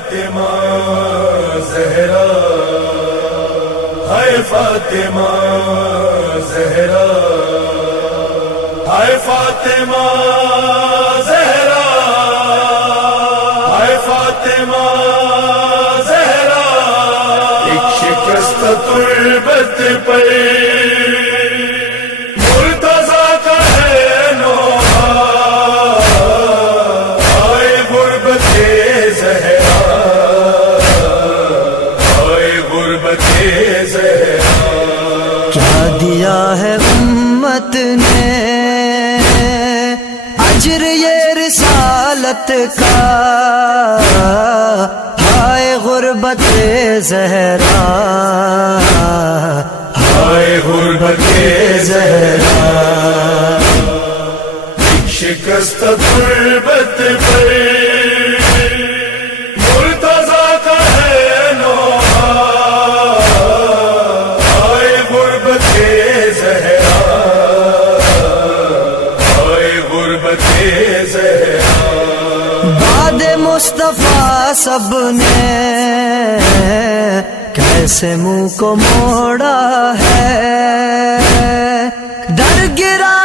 فاطمہ زہرا، ہائے فاطمہ زہرا، ہائے فاطمہ زہرا، ہائے فاطمہ زہرا، ایک شکست تربت پر مرتضیٰ کا ہے نوحہ، ہائے غربت زہرا، ہائے غربت زہرا۔ کیا دیا ہے امت نے اجر یہ رسالت کا، ہائے غربت زہرا، ہائے غربت زہرا، ایک شکست غربت پر مرتضیٰ کا ہے نوحہ، ہائے غربت زہرا، ہائے غربت زہرا۔ بعد مصطفیٰ سب نے کیسے منہ کو موڑا ہے، در گرا